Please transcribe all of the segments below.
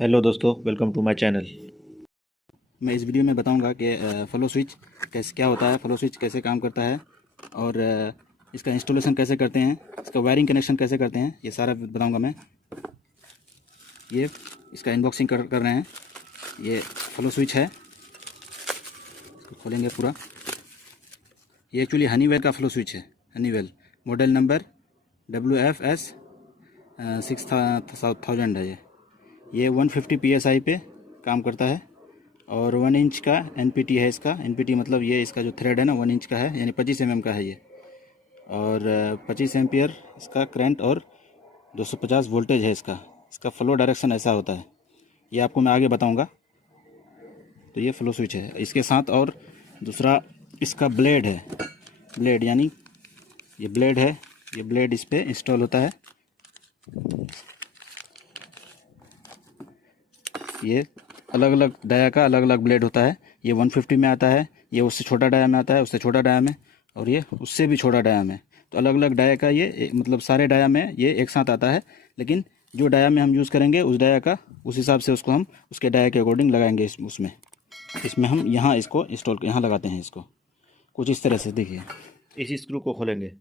Hello दोस्तों, welcome to my channel. मैं इस वीडियो में बताऊंगा कि फ्लो स्विच कैसे क्या होता है, फ्लो स्विच कैसे काम करता है और इसका इंस्टॉलेशन कैसे करते हैं, इसका वायरिंग कनेक्शन कैसे करते हैं, ये सारा बताऊंगा मैं। ये इसका अनबॉक्सिंग कर रहे हैं। ये फ्लो स्विच है, इसको खोलेंगे पूरा। ये एक्चुअली हनीवेल का फ्लो स्विच है। हनीवेल मॉडल नंबर WFS 6000 है। ये 150 PSI पे काम करता है और 1 इंच का NPT है इसका। NPT मतलब ये इसका जो थ्रेड है ना 1 इंच का है, यानी 25 mm का है ये। और 25 एम्पियर इसका करंट और 250 वोल्टेज है इसका। इसका फ्लो डायरेक्शन ऐसा होता है, ये आपको मैं आगे बताऊंगा। तो ये फ्लो स्विच है। इसके साथ और दूसरा इसका ब्लेड है। ब्लेड यानी ये ब्लेड है, ये ब्लेड इस पर इंस्टॉल होता है। ये अलग अलग डाया का अलग अलग ब्लेड होता है। ये 150 में आता है, ये उससे छोटा डाया में आता है, उससे छोटा डाया में, और ये उससे भी छोटा डाया में। तो अलग अलग डाया का ये मतलब सारे डाया में ये एक साथ आता है, लेकिन जो डाया में हम यूज़ करेंगे उस डाया का उस हिसाब से उसको हम उसके डाया के अकॉर्डिंग लगाएंगे। इसमें हम यहाँ इसको इंस्टॉल यहाँ लगाते हैं इसको कुछ इस तरह से। देखिए, इस स्क्रू को खोलेंगे।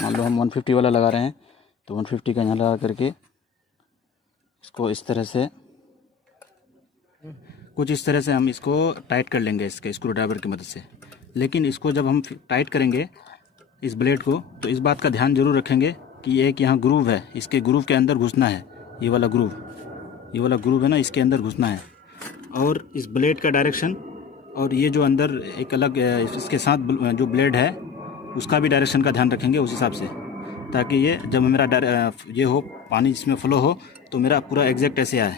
मान लो हम 150 वाला लगा रहे हैं, तो 150 का यहाँ लगा करके इसको इस तरह से कुछ इस तरह से हम इसको टाइट कर लेंगे इसके स्क्रू ड्राइवर की मदद से। लेकिन इसको जब हम टाइट करेंगे इस ब्लेड को, तो इस बात का ध्यान जरूर रखेंगे कि एक यहाँ ग्रूव है, इसके ग्रूव के अंदर घुसना है। ये वाला ग्रूव है ना, इसके अंदर घुसना है। और इस ब्लेड का डायरेक्शन और ये जो अंदर एक अलग इसके साथ जो ब्लेड है उसका भी डायरेक्शन का ध्यान रखेंगे उस हिसाब से, ताकि ये जब मेरा ये हो पानी इसमें फ्लो हो तो मेरा पूरा एग्जैक्ट ऐसे आए।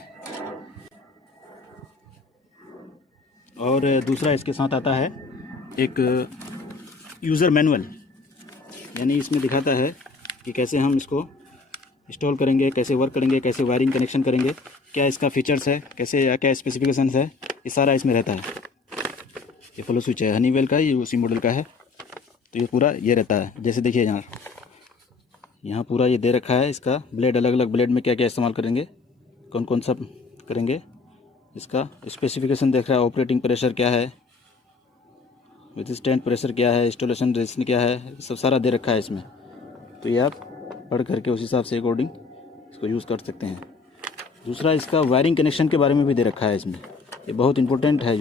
और दूसरा इसके साथ आता है एक यूज़र मैनुअल, यानी इसमें दिखाता है कि कैसे हम इसको इंस्टॉल करेंगे, कैसे वर्क करेंगे, कैसे वायरिंग कनेक्शन करेंगे, क्या इसका फीचर्स है, कैसे या क्या स्पेसिफिकेशंस है, ये सारा इसमें रहता है। ये फ्लो स्विच है हनीवेल का, ये उसी मॉडल का है। तो ये पूरा ये रहता है। जैसे देखिए यहाँ पूरा ये दे रखा है। इसका ब्लेड अलग अलग ब्लेड में क्या क्या इस्तेमाल करेंगे, कौन कौन सा करेंगे, इसका स्पेसिफिकेशन देख रहा है। ऑपरेटिंग प्रेशर क्या है, रेजिस्टेंट प्रेशर क्या है, इंस्टॉलेशन रेजिस्टेंस क्या है, सब सारा दे रखा है इसमें। तो ये आप पढ़ करके उस हिसाब से अकॉर्डिंग इसको यूज़ कर सकते हैं। दूसरा इसका वायरिंग कनेक्शन के बारे में भी दे रखा है इसमें, ये बहुत इंपॉर्टेंट है।